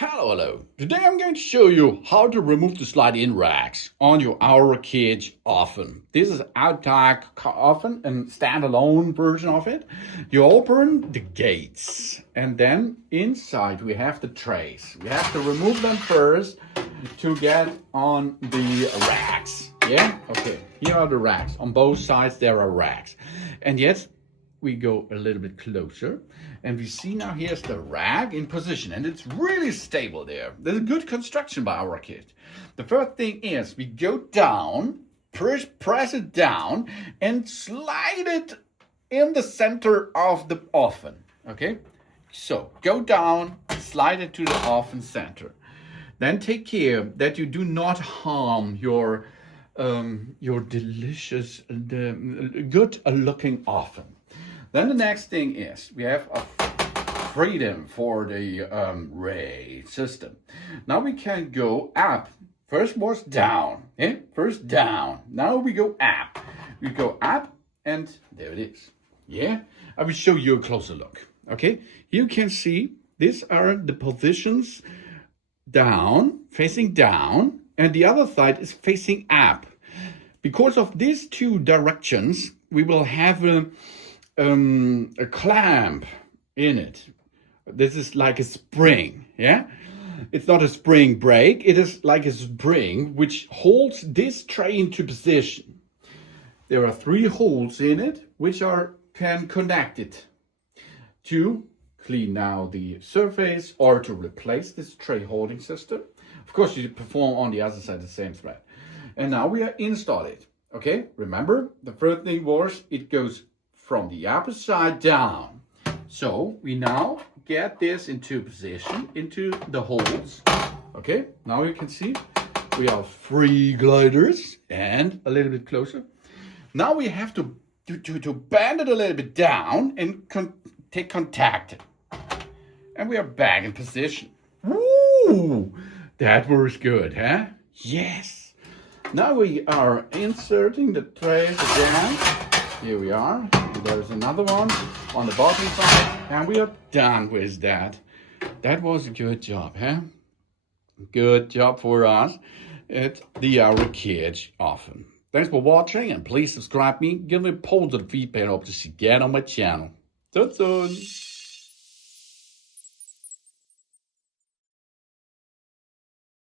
Hello. Today I'm going to show you how to remove the slide-in racks on your Aura Cage oven. This is outtake oven and standalone version of it. You open the gates and then inside we have the trays. We have to remove them first to get on the racks. Yeah? Okay. Here are the racks. On both sides there are racks. And yes, we go a little bit closer and we see now here's the rack in position and it's really stable there. There's a good construction by Aura Cage. The first thing is we go down, press it down and slide it in the center of the oven. Okay, so go down, slide it to the oven center. Then take care that you do not harm your delicious, good looking oven. Then the next thing is we have a freedom for the ray system. Now we can go up. First was down. Eh? First down. Now we go up. We go up and there it is. Yeah? I will show you a closer look. Okay? You can see these are the positions down, facing down, and the other side is facing up. Because of these two directions, we will have a clamp in it. This is like a spring, yeah? It's not a spring brake, it is like a spring which holds this tray into position. There are 3 holes in it which can connect it to clean now the surface or to replace this tray holding system. Of course, you perform on the other side the same thread. And now we are install it. Okay, remember the first thing was it goes from the upper side down. So we now get this into position, into the holes. Okay, now you can see we have 3 gliders and a little bit closer. Now we have to bend it a little bit down and take contact. And we are back in position. Woo! That was good, huh? Yes. Now we are inserting the trays again. Here we are. There's another one on the bottom side. And we are done with that. That was a good job, huh? Good job for us at the Aura Cage oven. Thanks for watching and please subscribe me. Give me positive feedback up to see again on my channel. Till soon.